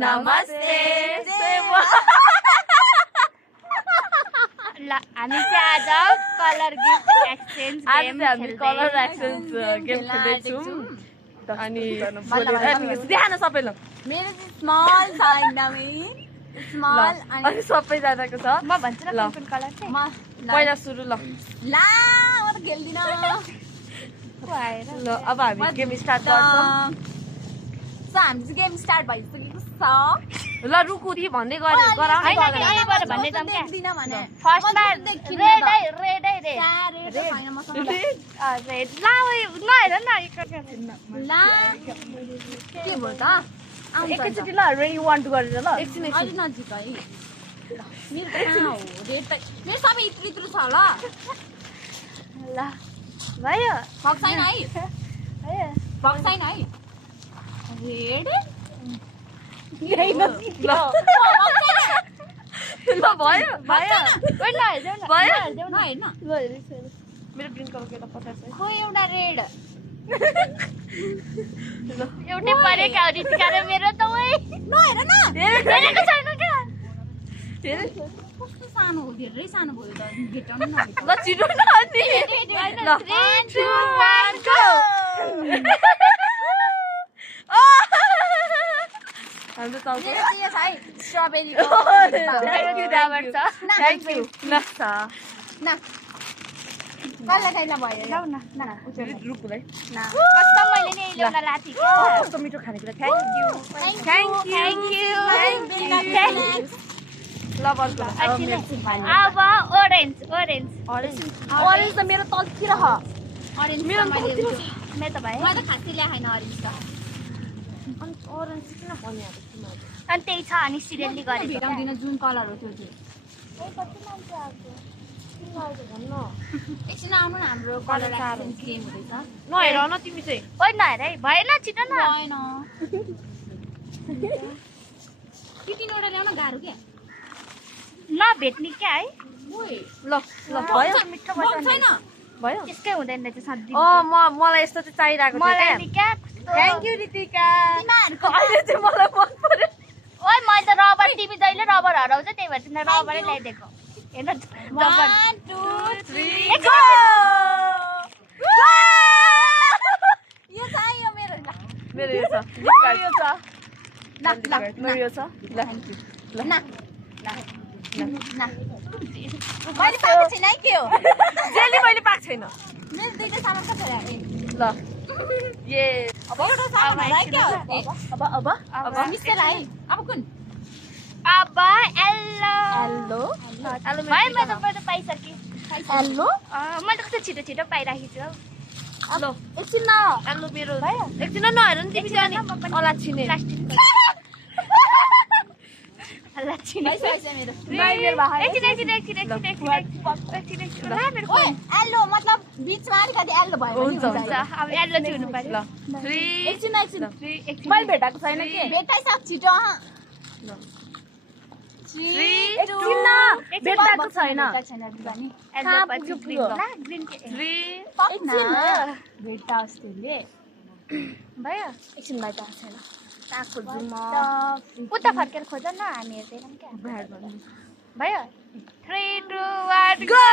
नमस्ते ल हामी चाहिँ आज colour gift exchange game colour exchange game खेल्दैछौँ अनि देखान सबैलाई मेरो स्मल छ एकदमै स्मल अनि सबैजनाको छ म भन्छु न कुन कलर चाहिँ पहिला सुरु ल ला म त खेल्दिन ल अब हामी गेम स्टार्ट गर्छौँ सो हामी चाहिँ गेम स्टार्ट भइसकेको छ ल रुकुरी भन्दै गराउँ यहीबाट भन्ने जाउँ क्या देख्दिन भने फर्स्टमा रेड छैन मसँग रेड ला नहेर न ला के भयो त एकैचोटि ल रेडी 1 2 गरेर ल एकछिन अलि नजिक है मेरो त कहाँ हो रेड त मेरो सबै इत्रु इत्रु छ ल ल भयो भक छैन है भयो भक छैन है रेड यही न ल ल भयो भयो ओइ नहेर जाऊ न भयो? नहेर जाऊ न नहेर्न ल हेर्छु मेरो ग्रीन कलर केटा 50 छ खो एउटा रेड एउटै परेको रितिका र मेरो त ओइ नहेर न हेरेको छैन क्या कस्तो सानो हो धेरै सानो भयो त भेटाउनु न ल छिटो न अनि ल 3 2 1 गो हाम्रो चल्छ मेरो चाहिँ छ है स्ट्रबेरीको थ्यांक यू दाबर छ थ्यांक यू ल न कसलाई छैन भयो जाऊ न रुकुलाई कस्तो मैले नि ल्याउन लाथी क्या कस्तो मिठो खानेकुरा थ्यांक यू ल बल्छ अब ओरेन्ज ऑरेंज अरेन्ज त मेरो तलतिर ह अरेन्ज मेरो मैले तलतिर मेरो त भयो मैले त खासै ल्याए छैन अरेन्ज त अनि ऑरेंज किन भन्याएको तिमीले अनि त्यही छ अनि सिरियली गरेको भेटाउँदिन जुन कलर हो त्यो चाहिँ एकछिन आउनु न हाम्रो कलर एक्सचेन्ज गेम हुँदैछ नहेर न तिमी चाहिँ ओइ नहेर है भएन छिटो न भएन तिनवटा ल्याउन गाह्रो क्या नभेट्ने क्या है ल भयो मिठो मग छैन भयो त्यसकै हुँदैन रहेछ सधैँ मलाई यस्तो चाहिँ चाहिरहेको मलाई थियो नि क्या थ्यांक यू रितिका तिमीहरूको अहिले चाहिँ मलाई मन पर्यो ओइ मैले त रबर तिमी जहिले रबर हराउँछ त्यही भएर तिमीलाई रबरै ल्याइदिएको हेर्न 1 2 3 गो यो छ है, यो मेरो ल मेरो यो छ यो छ ल ल मेरो यो छ ल ल न मैले पाएको छैन है के हो जेली मैले पाएको छैन मेरो दुईटा सामान कहाँ छ ल ये अब एउटा सामान हरायो क्या हो अब मिस्टर है अब कुन अब एल्लो हेलो भाइ मैले त पाइसकेँ हेलो मैले त कस्तो छिटो छिटो पाइराखेको छु ल एकछिन न आलु मेरो एकछिन नहेर नि तिमी चाहिँ अनि अलाछिने प्लास्टिक भइसकेछ मेरो ओए एल्लो मतलब बीचमा अलिकति एल्लो भयो भने हुन्छ, हुन्छ हुन्छ। अब एल्लो चाहिँ हुनु पर्यो ल 3 एकछिन एकछिन एकछिन मैले भेटाएको छैन के भेटाइसक छिटो ल 3 एकछिन न भेटाएको छैन एल्लो पछि ग्रीन ला ग्रीन के 3 एकछिन भेट्टा अस्तिले भयो एकछिन भेट्टा छैन कहाँ खोज्छु म उता फर्केर खोज न हामी हेर्दैनौँ क्या भयो 3 2 1 गो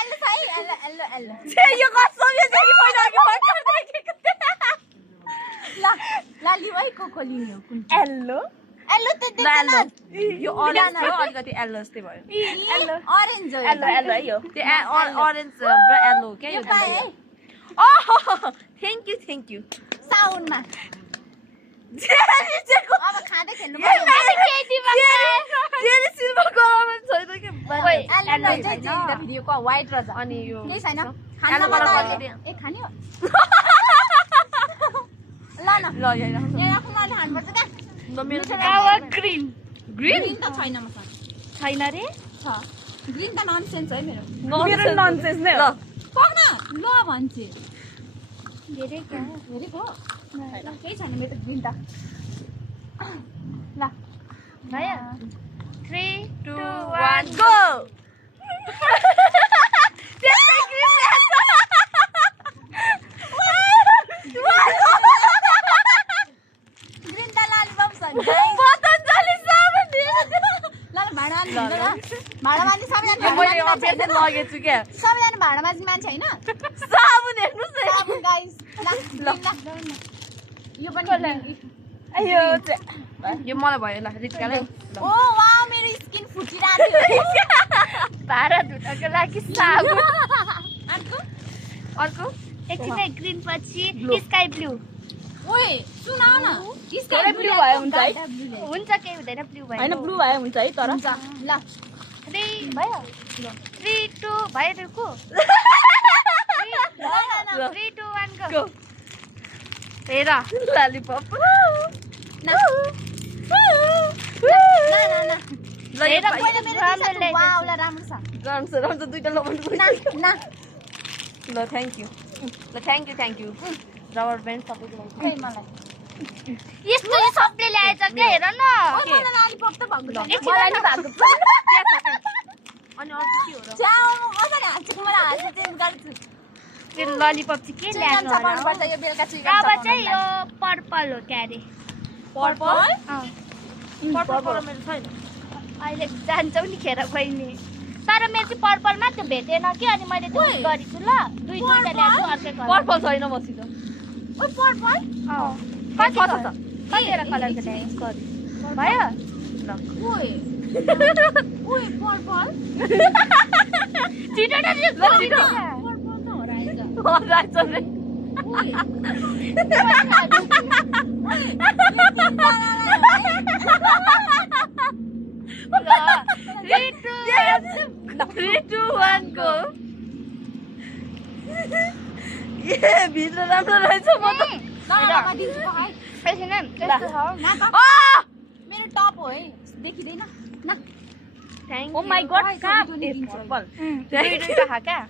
एल्लो छ है एल्लो एल्लो एल्लो यो कस्तो यो चाहिँ मैले अघि भर्खर देखेको ल ल लिऊ है को लिने हो कुन एल्लो एल्लो त ल एल्लो यो अरेन्ज थियो अलिकति एल्लो जस्तै भयो एल्लो ऑरेन्ज हो एल्लो एल्लो है यो त्यो अरेन्ज र एल्लो क्या यो यो पाए है थ्यांक यू साउन्डमा जेली चाहिँ अब खाँदै खेल्नु जेली सिल्भर कलरमा छैन के एल्लो रहेछ है त्यो फेरि यो व्हाइट रहेछ अनि यो केही छैन एल्लो खानमा कलर त गरिदिए ए खाने हो ल न ल यहाँ राख्नु यहाँ राख्नुलाई खानुपर्छ क्या ल मेरो अब ग्रीन ग्रीन ग्रिन त छैन मसँग छैन रे छ ग्रिन त ननसेन्स है मेरो मेरो ननसेन्स नै हो पक्न ल भन्छे धेरै क्या हेरेको केही छैन मेरो त ग्रिन त ल भयो 3 2 1 गो त्यसै ग्रीन भाडा मान्ने सबैजना मैले अभ्यासै लगेछु क्या सबैजना भाडा मान्ने मान्छे हैन साबुन हेर्नुस् है साबुन गाइस ल यो पनि अयो यो मलाई भयो ल रित्कालाई ओ वाउ मेरो स्किन फुटिरहेको थियो भाडा धुनको लागि साबुन अर्को एकछिन ग्रीन पछि स्काई ब्लू ओए सुन न स्काई ब्लू भयो हुन्छ है हुन्छ केही हुँदैन ब्लू भयो हैन ब्लू भयो हुन्छ है तर ल 3 भयो 3 2 भयो बिल्कु 3 2 1 गो हेर ललिपप न ल हेर पहिला मेरो दिसा वाउ ल राम्रो छ राम्रो दुईटा लबन न ल थ्यांक यू रबर ब्यान्ड सबैको लागि खै मलाई यस्तो सबले ल्याएछ के हेर न मलाई ललिपप त भएको छ मलाई नि भएको छ अनि अर्को के हो र जाऊ कसरी हाँसेको मलाई हाँसे चेन्ज गर्छु त्यो ललिपप चाहिँ के ल्याएको होला पर्छ यो बेलुका चाहिँ अब चाहिँ यो पर्पल हो क्या अरे पर्पल पर्पल मेरो छैन अहिले जान्छौ नि खेर बहिनी तर मेरो चाहिँ पर्पलमा त्यो भेटेन कि अनि मैले त्यो गरेछु ल दुईटा ल्याएको अर्कै कलर पर्पल छैन मसित ओ पर्पल कतिवटा कलरको ल्याएको भयो ओए ओए पर्पल छिटो न पर्पल त हो रहेछ राइट रे ओए Three, two, one, go. ए भित्र राम्रो रहेछ म त मेरो टप हो है देखिदैन न thank oh my god purple दुईटा खा क्या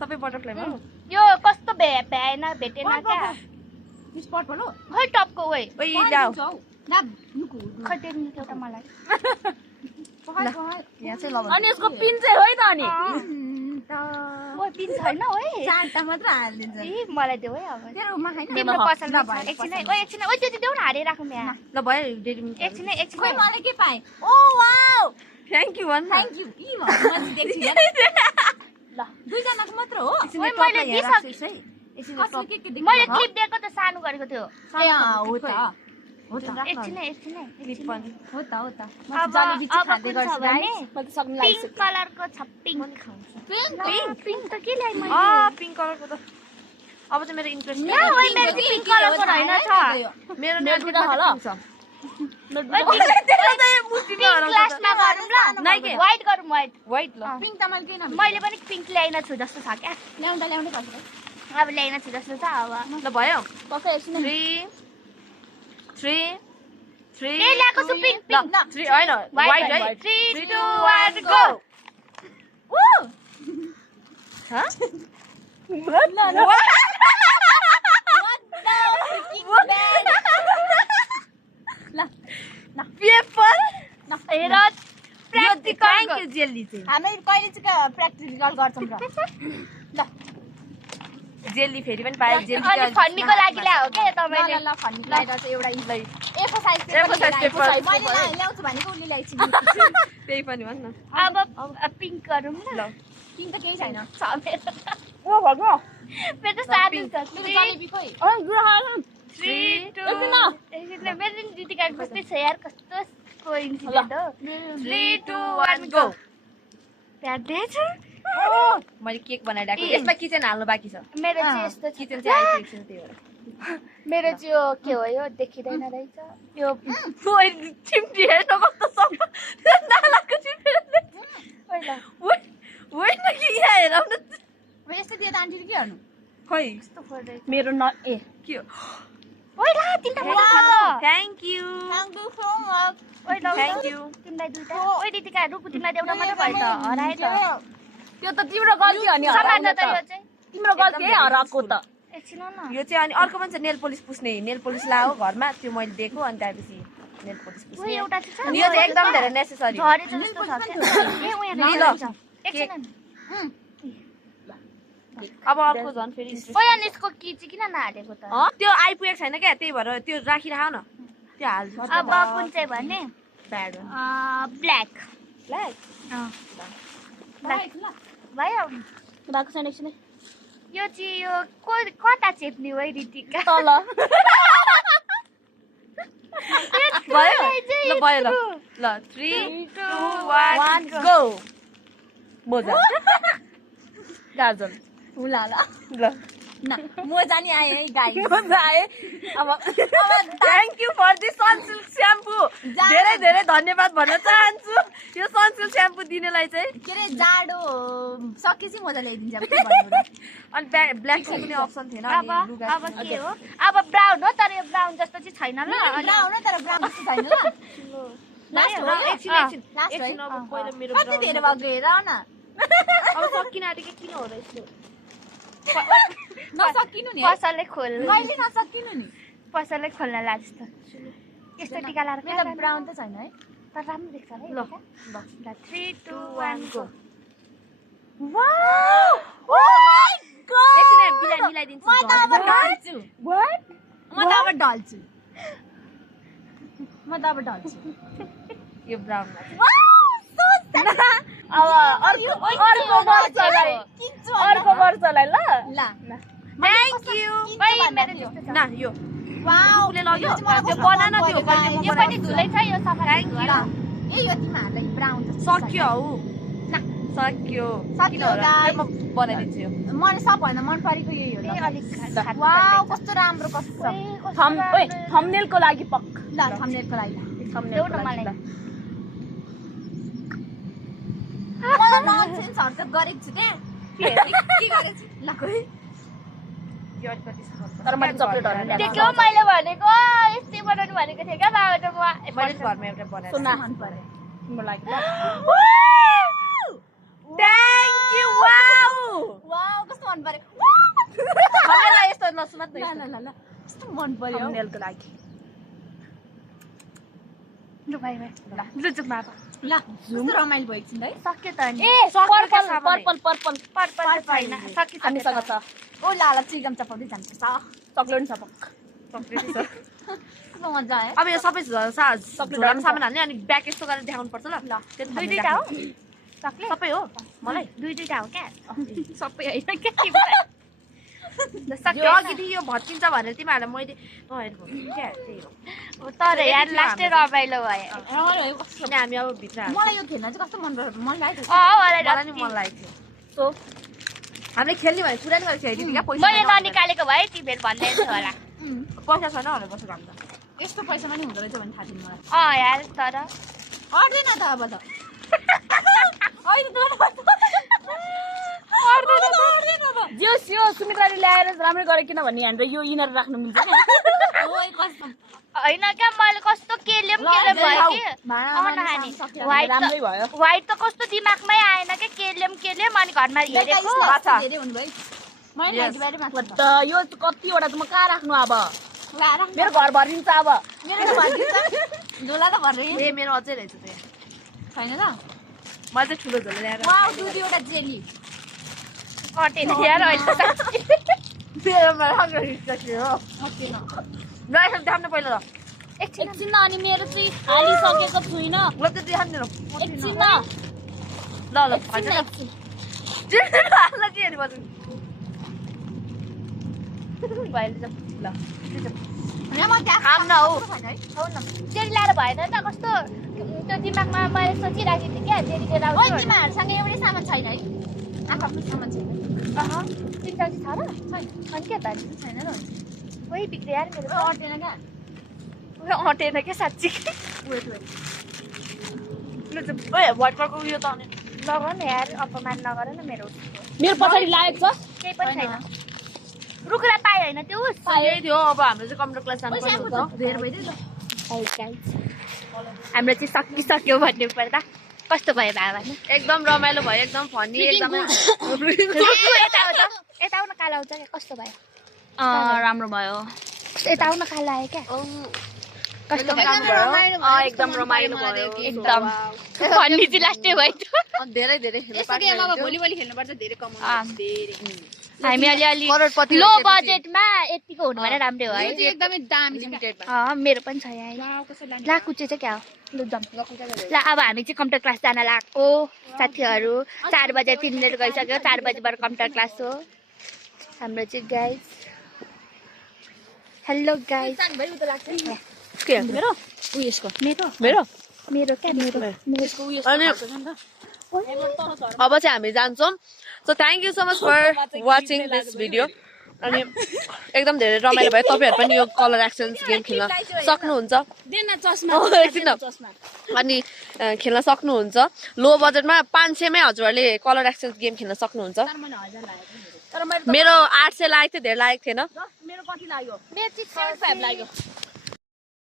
सबै बटरफ्लाईमा यो कस्तो भ्याएन भेटेन क्या मिस पर्पल हो खै टपको ओइ ओइ जाऊ ना नुकु खै त्यो एउटा मलाई यहाँ चाहिँ लबन अनि यसको पिन चाहिँ हो है त अनि ओइ पिन छैन ओइ चारटा मात्र हालिदिन्छ ए मलाई देऊ है अब तेरोमा हैन तिम्रो पसलमा छ एकछिन ओइ त्यो देऊ न हाले राखौँ यहाँ ल भयो डेढ मिनेट एकछिन खोइ मलाई के पाए ओ वाउ थ्यांक यू भन्न थ्यांक यू ई भन्नु म देखिन ल दुईजनाको मात्र हो ओइ मैले दिइसके कसले के देख्नु मैले क्लिप दिएको त सानो गरेको थियो ए हो त हो त एकछिन क्लिप पनि हो त म अब जलेबी अब खाँदै कुन छ गर्छु भने म त सक्नु पिङ्क कलरको छ पिङ्क पिङ्क त के ल्याइ मैले पिङ्क कलरको त अब चाहिँ मेरो इन्ट्रेस्ट यहाँ ओइ मेरो चाहिँ पिङ्क कलरको रहेन छ मेरो नेटबुक होला छ पिङ्क क्लासमा गरौँ ल नाइके व्हाइट गरौँ व्हाइट व्हाइट ल पिङ्क त मैले किन मैले पनि पिङ्क ल्याइन छु जस्तो छ क्या ल्याउँदै पर्छ अब ल्याइन छु जस्तो छ अब ल भयो पक्कै एकछिन 3 ए ल्याएको छु पिङ्क पिङ्क 3 हैन व्हाइट है 3 2 1 गो ओ ह पेपर हेर थ्यांक यू जेली चाहिँ हामी कहिले चाहिँ प्र्याक्टिकल गर्छौँ र ल जेली फेरि पनि पाए जेली अनि फन्नीको लागि ल्यायो के तपाईले ल फन्नी ल्याएर चाहिँ एउटा एफो साइज पेपर मैले ल्याउँछु भनेको उसले ल्याइछ त्यही पनि भन्न अब पिङ्क गरौँ न ल पिङ्क त केही छैन छ मेरो ओ भगो मेरो सानो छ मेरो जलेबी खोइ 3 2 एकछिन मेरो दिदीका कस्तै छ यार कस्तो कोइन्सिडेन्ट हो 3 2 1 गो प्याडेज मैले केक बनाइराखेको यसमा किचन हाल्नु बाँकी छ मेरो चाहिँ यस्तो किचन चाहिँ आइपुगेको छ त्यही भएर मेरो चाहिँ यो के हो यो देखिँदैन रहेछ यो ओइ चिम्टी हेर्न कस्तो सफा नालाको चिम्टी पहिला होइन कि यहाँ हेर न यस्तो दिए त आन्टीले के गर्नु खै यस्तो फोर्दै मेरो न ए के हो ओइला तिनटा फोटो छ त thank you thank you so much ओइ ल थ्यांक यू तिमीलाई दुईटा ओइ दिदीका रुकु तिमीलाई एउटा मात्र भयो त हराए त त्यो त तिम्रो गल्ती हो नि समात्न त यो चाहिँ तिम्रो गल्ती है हराएको त एकछिन न यो चाहिँ अनि अर्को पनि छ नेल पोलिस पुस्ने नेल पोलिस लाओ घरमा त्यो मैले दिएको अनि त्यसपछि नेल पोलिस ओइ पुस्ने एउटा चाहिँ छ अनि यो चाहिँ एकदम धेरै नेसेसरी झरे जस्तो छ के ए उहाँ ल, रहेछ एकछिन अब अर्को झन् फेरि ओइ अनि यसको की चाहिँ किन नहालेको त त्यो आइपुगेको छैन क्या त्यही भएर त्यो राखिराख न त्यो हाल्छ अब कुन चाहिँ भने ब्याड ब्ल्याक ब्ल्याक भयो राको छैन एकछिन यो चाहिँ यो कता चेप्ने हो है रितिका तल भयो ल भयो ल ल 3 2 1 गो मोजा गाजल हुला ल ल न मोजा नि आए है गाइस मोजा आए अब thank you for this Sunsilk shampoo धेरै धेरै धन्यवाद भन्न चाहन्छु यो सनसिल्क स्याम्पू दिनेलाई चाहिँ के रे जाडो सकेपछि मोजा ल्याइदिन्छ अब के भन्नु अनि ब्ल्याक कुनै अप्सन थिएन अब के हो अब ब्राउन हो तर यो ब्राउन जस्तो चाहिँ छैन ल ब्राउन हो तर ब्राउन जस्तो छैन ल लास्ट हो एकछिन लास्ट एकछिन अब पहिला मेरो कति धेरै भएको हेर न अब सकिन आँटेको किन हो र यस्तो नसकिनु नि पसलले खोल्नु कहिले नसकिनु नि पसलले खोल्न लाज त यस्तो टिका लाएर मेरो ब्राउन त छैन है तर राम्रो देख्छ है ल 3 2 1 go wow oh my god एकछिन मिलाइदिन्छु म त अब ढल्छु व्हाट म त अब ढल्छु यो ब्राउन वाउ सो अब अर्को वर्षलाई ल ल थ्याङ्क यू मेरो जस्तो छ न यो वाउ उसले लग्यो त्यो बनाना त्यो कहिले यो पनि धुलै छ यो सफा थ्याङ्क यू ए यो तिमीहरुलाई ब्राउन सक्यो हौ सक्यो किन हो र म बनाइदिन्छु यो मन सबभन्दा मन परेको यही हो ल अलिक वाउ कस्तो राम्रो कस्तो थम्बनेलको लागि पक्क ल थम्बनेलको लागि देऊ न मलाई मलाई ननसेन्सहरु त गरेको छु के गरेछु ल तर मैले चकलेटहरु ल्याएको त्यो के हो मैले भनेको यस्तै बनाउनु भनेको थिएँ क्या बाबाले मैले घरमा एउटा बनाएर सुना मन पर्यो तिम्रो लागि थ्याङ्क यू वाउ वाउ कस्तो मन पर्यो मलाई यस्तो नसुनात न ल ल ल ल कस्तो मन पर्यो थम्बनेलको लागि लु भाइ भाइ लु चुप बाबा ल कस्तो रमाइलो भयो एकछिन है सक्यो त नि ए पर्पल पर्पल छैन सक्यो हामीसँग छ ओ लाला चिगम चपाउँदै जानुपर्छ चकलेट छ पक्क चक्लेट छ कस्तो मजा आयो अब यो सबै झोलामा सामान हाल्ने अनि ब्याग यस्तो गरेर देखाउनु पर्छ ल त्यो दुई दुईटा हो सक्ले सबै हो मलाई दुई दुईटा हो क्या सबै होइन के सक्यो यो अघि यो भत्किन्छ भनेर तिमीहरूलाई मैले क्या त्यही हो तर यार लास्टै रमाइलो भयो रमाइलो भयो कस्तो अनि हामी अब भित्र मलाई यो खेल्न चाहिँ कस्तो मन लाग्यो मलाई नि मन लागेको थियो हामीले खेल्ने भने कुरा नि गरेर खेलिदिन्थ्यो क्या पैसा मैले ननिकालेको भए तिमीहरू भन्दै थियो होला पैसा छैन भनेर बसेको हामी त यस्तो पैसामा नि हुँदो रहेछ भन्ने थाहा थिएन मलाई यार तर अड्दैन त अब त जस यो सुमित्राले ल्याएर राम्रै गरे किनभने यहाँनिर यो इनर राख्नु मिल्छ होइन क्या मैले कस्तो केलेम भयो कि राम्रै भयो व्हाइट त कस्तो दिमागमै आएन क्या केलेम अनि घरमा हेरेको त यो कतिवटा त म कहाँ राख्नु अब मेरो घर भरिन्छ अब झोला त भर्दै ए मेरो अझै रहेछ त्यो छैन त मैले चाहिँ ठुलो झोला ल्याएर वाउ दुईवटा जेली कटेन यार अहिले मेरोमा राम्रो हिस्सा थियो ल यसो देखाउनु पहिला ल एकछिन न अनि मेरो चाहिँ हालिसकेको छुइनँ ल त्यो देखाउनु न एकछिन न ल ल भन्छ ल के हेरि बस्नु ल खाम न हौ जेरी ल्याएर भएन त कस्तो त्यो दिमागमा मैले सोचिराखेको थिएँ क्या जेरी लिएर आउँछु तिमीहरूसँग एउटै सामान छैन है आफ्नो सामान छैन तिमीसँग छ र छैन अनि के त छैन र कोही बिग्रे यार मेरो अटेन क्या अटेन क्या साँच्ची ल चाहिँ व्हाइट कलरको उयो त अनि नगर न यार अपमान नगर न मेरो मेरो पछाडि लागेको छ केही पनि छैन रुकुरा पाए होइन त्यो यही थियो अब हाम्रो चाहिँ कम्प्युटर क्लास जानु पर्ने हुन्छ धेरै भइदियो हाम्रो चाहिँ सकिसक्यो भन्ने पर्दा कस्तो भयो बाबा एकदम रमाइलो भयो एकदम फनी एकदमै यता आउन कालो आउँछ क्या कस्तो भयो राम्रो भयो यता आउन कालो आयो क्या कस्तो एकदम रमाइलो भयो एकदम भन्ने चाहिँ लास्टै भयो धेरै धेरै यस्तो गेम अब भोलि खेल्नुपर्छ धेरै कमाउनु धेरै हामी अलिअलि करोडपति लो भइसकेपछि। बजेटमा यतिको हुनु भने राम्रै हो यो है चाहिँ एकदमै दामी छ मेरो पनि छ यहाँ ला कुचे चाहिँ क्या हो लु जाउँ ल अब हामी चाहिँ कम्प्युटर क्लास जान लागेको साथीहरू 4 बजे 3 मिनट गइसक्यो 4 बजेबाट कम्प्युटर क्लास हो हाम्रो चाहिँ गाइस हेलो गाइस के मेरो उयसको मेरो मेरो क्या मेरो यसको उयसको अनि खालको छ नि त अब चाहिँ हामी जान्छौँ so thank you so much for watching this video अनि एकदम धेरै रमाइलो भयो तपाईँहरू पनि यो कलर एक्सचेन्ज गेम खेल्न सक्नुहुन्छ देन चस्मा एकछिन अनि खेल्न सक्नुहुन्छ लो बजेटमा 500 मै हजुरहरूले कलर एक्सचेन्ज गेम खेल्न सक्नुहुन्छ तर मैले मेरो 800 लागेको थियो धेरै लागेको थिएन मेरो कति लाग्यो मेरो चाहिँ 75 लाग्यो